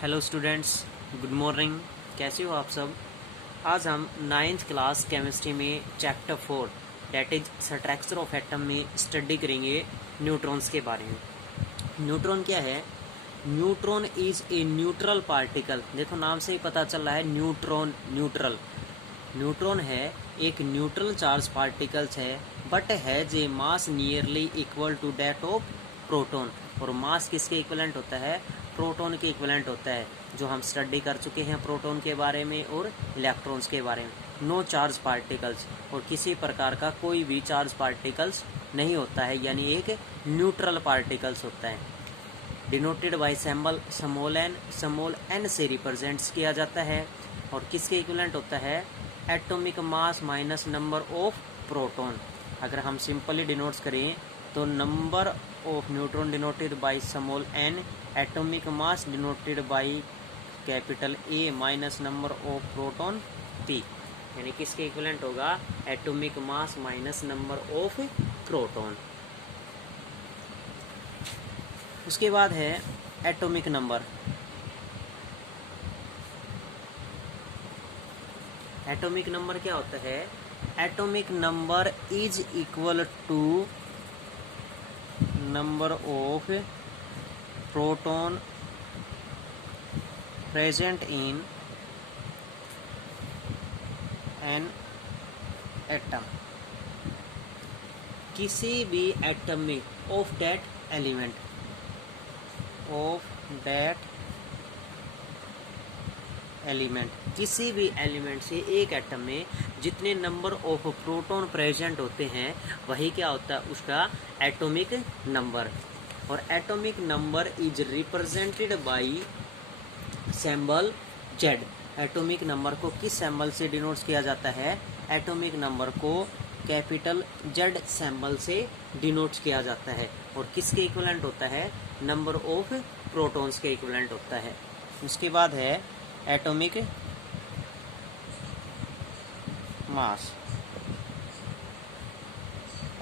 Hello students, good morning. कैसे हो आप सब। आज हम 9th क्लास केमिस्ट्री में chapter 4 that is structure of atom में स्टडी करेंगे न्यूट्रॉन्स के बारे में। न्यूट्रॉन क्या है? Neutron is a neutral particle. देखो नाम से ही पता चल रहा है न्यूट्रॉन न्यूट्रल। न्यूट्रॉन है एक न्यूट्रल चार्ज पार्टिकल्स है, बट है जे mass nearly equal to that of proton. और मास किसके इक्वलेंट होता है? प्रोटॉन के इक्वलेंट होता है, जो हम स्टडी कर चुके हैं प्रोटॉन के बारे में और इलेक्ट्रॉन्स के बारे में। नो चार्ज पार्टिकल्स, और किसी प्रकार का कोई भी चार्ज पार्टिकल्स नहीं होता है, यानी एक न्यूट्रल पार्टिकल्स होता है। Denoted by symbol small n से रिप्रेजेंट्स किया जाता है। और किसके इक्वलेंट होता है? Atomic mass minus number of proton. अगर हम सिंपली डिनोट्स करें तो number of neutron denoted by small n, atomic mass denoted by capital A minus number of proton P, यानी किसके इक्वलेंट होगा? Atomic mass minus number of proton. उसके बाद है एटॉमिक नंबर। एटॉमिक नंबर क्या होता है? Atomic number is equal to number of proton present in an atom. किसी भी एटम में ऑफ दैट एलिमेंट किसी भी एलिमेंट से एक एटम में जितने नंबर ऑफ प्रोटॉन प्रेजेंट होते हैं वही क्या होता है? उसका एटॉमिक नंबर। और atomic number is represented by symbol Z. Atomic number को किस सिंबल से डिनोट किया जाता है? एटॉमिक नंबर को कैपिटल जेड सिंबल से डिनोट किया जाता है। और किसके इक्विवेलेंट होता है? नंबर ऑफ प्रोटॉन्स के इक्विवेलेंट होता है। उसके बाद है एटॉमिक मास।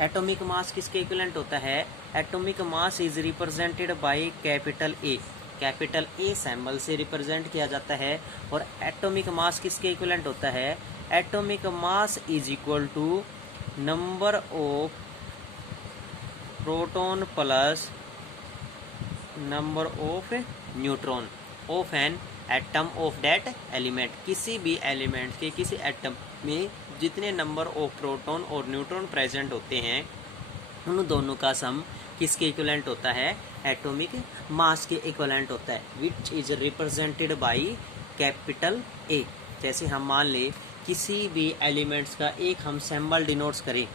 एटॉमिक मास किसके इक्विवेलेंट होता है? Atomic mass is represented by capital A. Capital a symbol से रिप्रेजेंट किया जाता है। और एटॉमिक मास किसके इक्विवेलेंट होता है? Atomic mass is equal to number of proton plus number of neutron of an atom of that element. किसी भी एलिमेंट के किसी एटम में जितने नंबर ऑफ प्रोटॉन और न्यूट्रॉन प्रेजेंट होते हैं उन दोनों का सम किसके इक्विवेलेंट होता है? एटॉमिक मास के इक्विवेलेंट होता है, which is represented by capital ए। जैसे हम मान ले किसी भी एलिमेंट्स का एक हम सिंबल डिनोट्स करें,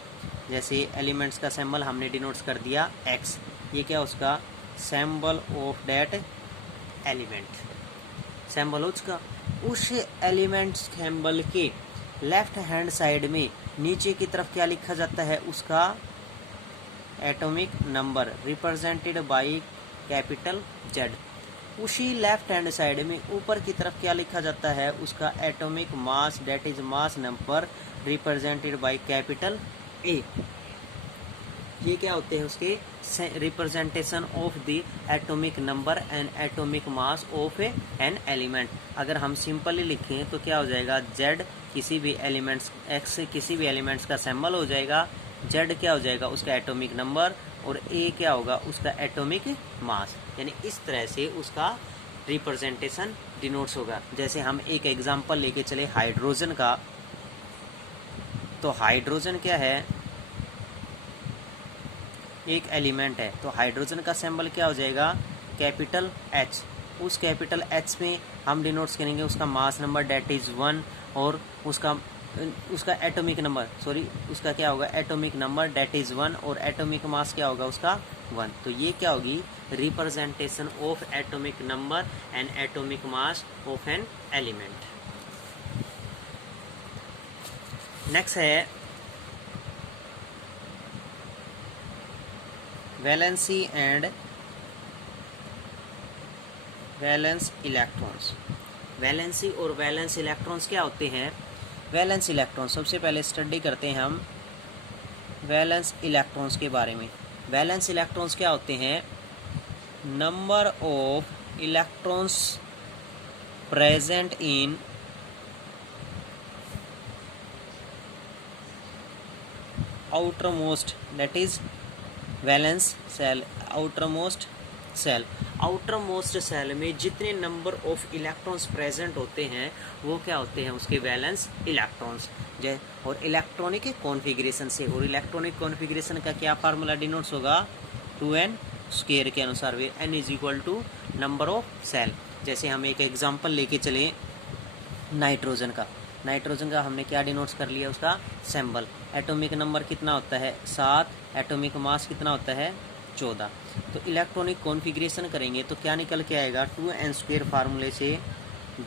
जैसे एलिमेंट्स का सिंबल हमने डिनोट्स कर दिया एक्स, ये क्या उसका symbol of that element, symbol उसका। उस एलिमेंट सिंबल के लेफ्ट हैंड साइड में नीचे की तरफ क्या लिखा जाता है? उसका atomic number represented by capital Z. उसी लेफ्ट हैंड साइड में ऊपर की तरफ क्या लिखा जाता है? उसका atomic mass that is mass number represented by capital A. ये क्या होते हैं? उसके representation of the atomic number and atomic mass of an element. अगर हम सिंपली लिखें तो क्या हो जाएगा? जेड किसी भी एलिमेंट्स, एक्स किसी भी एलिमेंट्स का सिंबल हो जाएगा, जेड क्या हो जाएगा? उसका एटॉमिक नंबर, और ए क्या होगा? उसका एटॉमिक मास। यानी इस तरह से उसका रिप्रेजेंटेशन डिनोट्स होगा। जैसे हम एक एग्जांपल लेके चले हाइड्रोजन का, तो हाइड्रोजन क्या है? एक एलिमेंट है, तो हाइड्रोजन का सिंबल क्या हो जाएगा? Capital H. उस कैपिटल एच में हम डिनोट्स करेंगे उसका मास नंबर दैट इज 1, और उसका एटॉमिक नंबर, उसका क्या होगा? एटॉमिक नंबर दैट इज 1, और एटॉमिक मास क्या होगा? उसका 1। तो ये क्या होगी? Representation of atomic number and atomic mass of an element. Next है valency and valence electrons. Valency और वैलेंस इलेक्ट्रॉन्स क्या होते हैं? वैलेंस इलेक्ट्रॉन सबसे पहले स्टडी करते हैं हम वैलेंस इलेक्ट्रॉन्स के बारे में। वैलेंस इलेक्ट्रॉन्स क्या होते हैं? Number of electrons present in outermost, that is valence cell, outermost shell, outermost shell में जितने नंबर ऑफ इलेक्ट्रॉन्स प्रेजेंट होते हैं वो क्या होते हैं, उसके वैलेंस इलेक्ट्रॉन्स। जय और इलेक्ट्रॉनिक कॉन्फ़िगरेशन से, और इलेक्ट्रॉनिक कॉन्फ़िगरेशन का क्या फार्मूला डिनोट्स होगा, 2n स्क्वायर के अनुसार, where n is equal to number of shell. जैसे हम एक एग्जांपल लेके चले नाइट्रोजन का, नाइट्रोजन का हमने क्या डिनोट्स कर लिया, उसका सिंबल। एटॉमिक नंबर कितना होता है 7, एटॉमिक मास कितना होता है 14। तो इलेक्ट्रॉनिक कॉन्फ़िगरेशन करेंगे तो क्या निकल के आएगा, 2n स्क्वायर फार्मूले से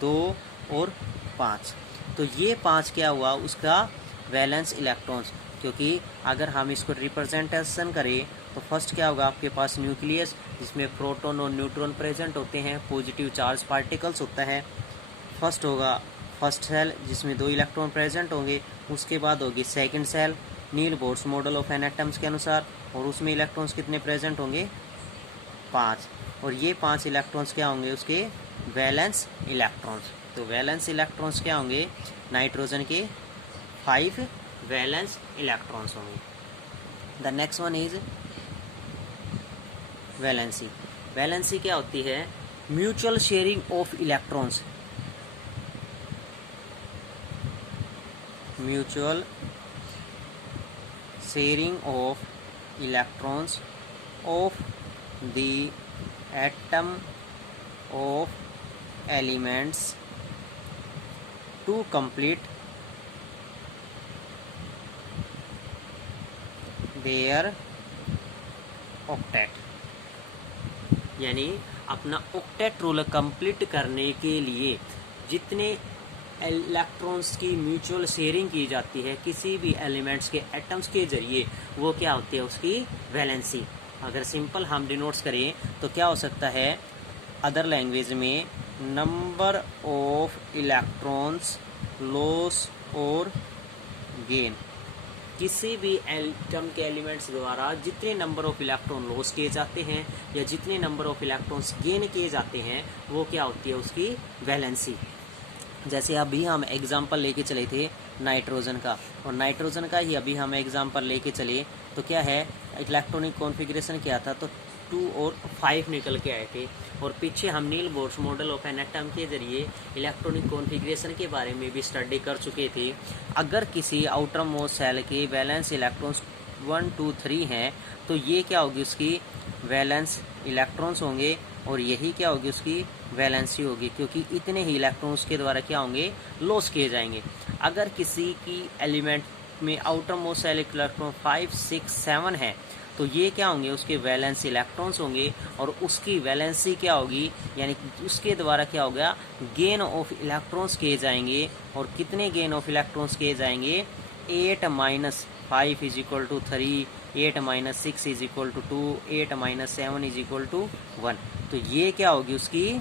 2 और 5। तो ये 5 क्या हुआ, उसका वैलेंस इलेक्ट्रॉन्स। क्योंकि अगर हम इसको रिप्रेजेंटेशन करें तो फर्स्ट क्या होगा, आपके पास न्यूक्लियस जिसमें प्रोटॉन और न्यूट्रॉन प्रेजेंट होते हैं, पॉजिटिव चार्ज पार्टिकल्स होता है। फर्स्ट होगा फर्स्ट सेल जिसमें 2 इलेक्ट्रॉन प्रेजेंट होंगे। उसके बाद होगी second shell Niels Bohr's model of an atoms के अनुसार, और उसमें इलेक्ट्रॉन्स कितने प्रेजेंट होंगे 5। और ये 5 इलेक्ट्रॉन्स क्या होंगे, उसके वैलेंस इलेक्ट्रॉन्स। तो वैलेंस इलेक्ट्रॉन्स क्या होंगे, नाइट्रोजन के 5 वैलेंस इलेक्ट्रॉन्स होंगे। The next one is valency. Valency क्या होती है, mutual sharing of electrons, mutual sharing of electrons of the atom of elements to complete their octet। यानी अपना ऑक्टेट रूल कंप्लीट करने के लिए जितने इलेक्ट्रॉन्स की म्यूचुअल शेयरिंग की जाती है किसी भी एलिमेंट्स के एटम्स के जरिए, वो क्या होती है, उसकी वैलेंसी। अगर सिंपल हम डिनोट्स करें तो क्या हो सकता है, अदर लैंग्वेज में नंबर ऑफ इलेक्ट्रॉन्स लॉस और गेन। किसी भी एटम के एलिमेंट्स द्वारा जितने नंबर ऑफ इलेक्ट्रॉन लॉस किए जाते हैं या जितने नंबर ऑफ इलेक्ट्रॉन्स गेन किए जाते हैं, वो क्या होती है, उसकी वैलेंसी। जैसे अभी हम एग्जांपल लेके चले थे नाइट्रोजन का, और नाइट्रोजन का ही अभी हम एग्जांपल लेके चले तो क्या है, इलेक्ट्रॉनिक कॉन्फ़िगरेशन क्या था, तो 2 और 5 निकल के आए थे। और पीछे हम Niels Bohr's model of an atom के जरिए इलेक्ट्रॉनिक कॉन्फ़िगरेशन के बारे में भी स्टडी कर चुके थे। अगर किसी आउटर मोस्ट सेल के वैलेंस इलेक्ट्रॉन्स 1, 2, 3 हैं तो ये क्या होगी, उसकी वैलेंस इलेक्ट्रॉन्स होंगे, और यही क्या होगी, उसकी वैलेंसी होगी, क्योंकि इतने ही इलेक्ट्रॉन्स के द्वारा क्या होंगे, लॉस किए जाएंगे। अगर किसी की एलिमेंट में आउटर मोस्ट सेल इलेक्ट्रॉन 5, 6, 7 है तो ये क्या होंगे, उसके वैलेंस इलेक्ट्रॉन्स होंगे, और उसकी वैलेंसी क्या होगी, यानी उसके द्वारा क्या होगा, गेन ऑफ इलेक्ट्रॉन्स किए जाएंगे। और कितने गेन ऑफ इलेक्ट्रॉन्स किए जाएंगे, 8 - 5 is equal to 3, 8 - 6 is equal to 2, 8 - 7 is equal to 1। तो ये क्या होगी, उसकी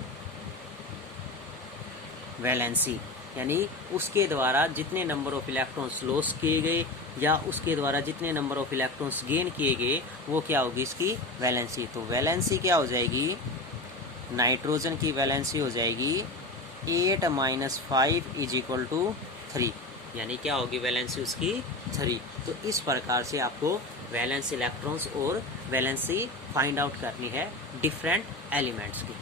वैलेंसी, यानी उसके द्वारा जितने नंबर ऑफ इलेक्ट्रॉन्स लॉस किए गए या उसके द्वारा जितने नंबर ऑफ इलेक्ट्रॉन्स गेन किए गए, वो क्या होगी, इसकी वैलेंसी। तो वैलेंसी क्या हो जाएगी, नाइट्रोजन की वैलेंसी हो जाएगी 8 - 5 इज इक्वल टू 3, यानी क्या होगी वैलेंसी उसकी 3। तो इस प्रकार से आपको वैलेंस इलेक्ट्रॉन्स और वैलेंसी फाइंड आउट करनी है डिफरेंट एलिमेंट्स की।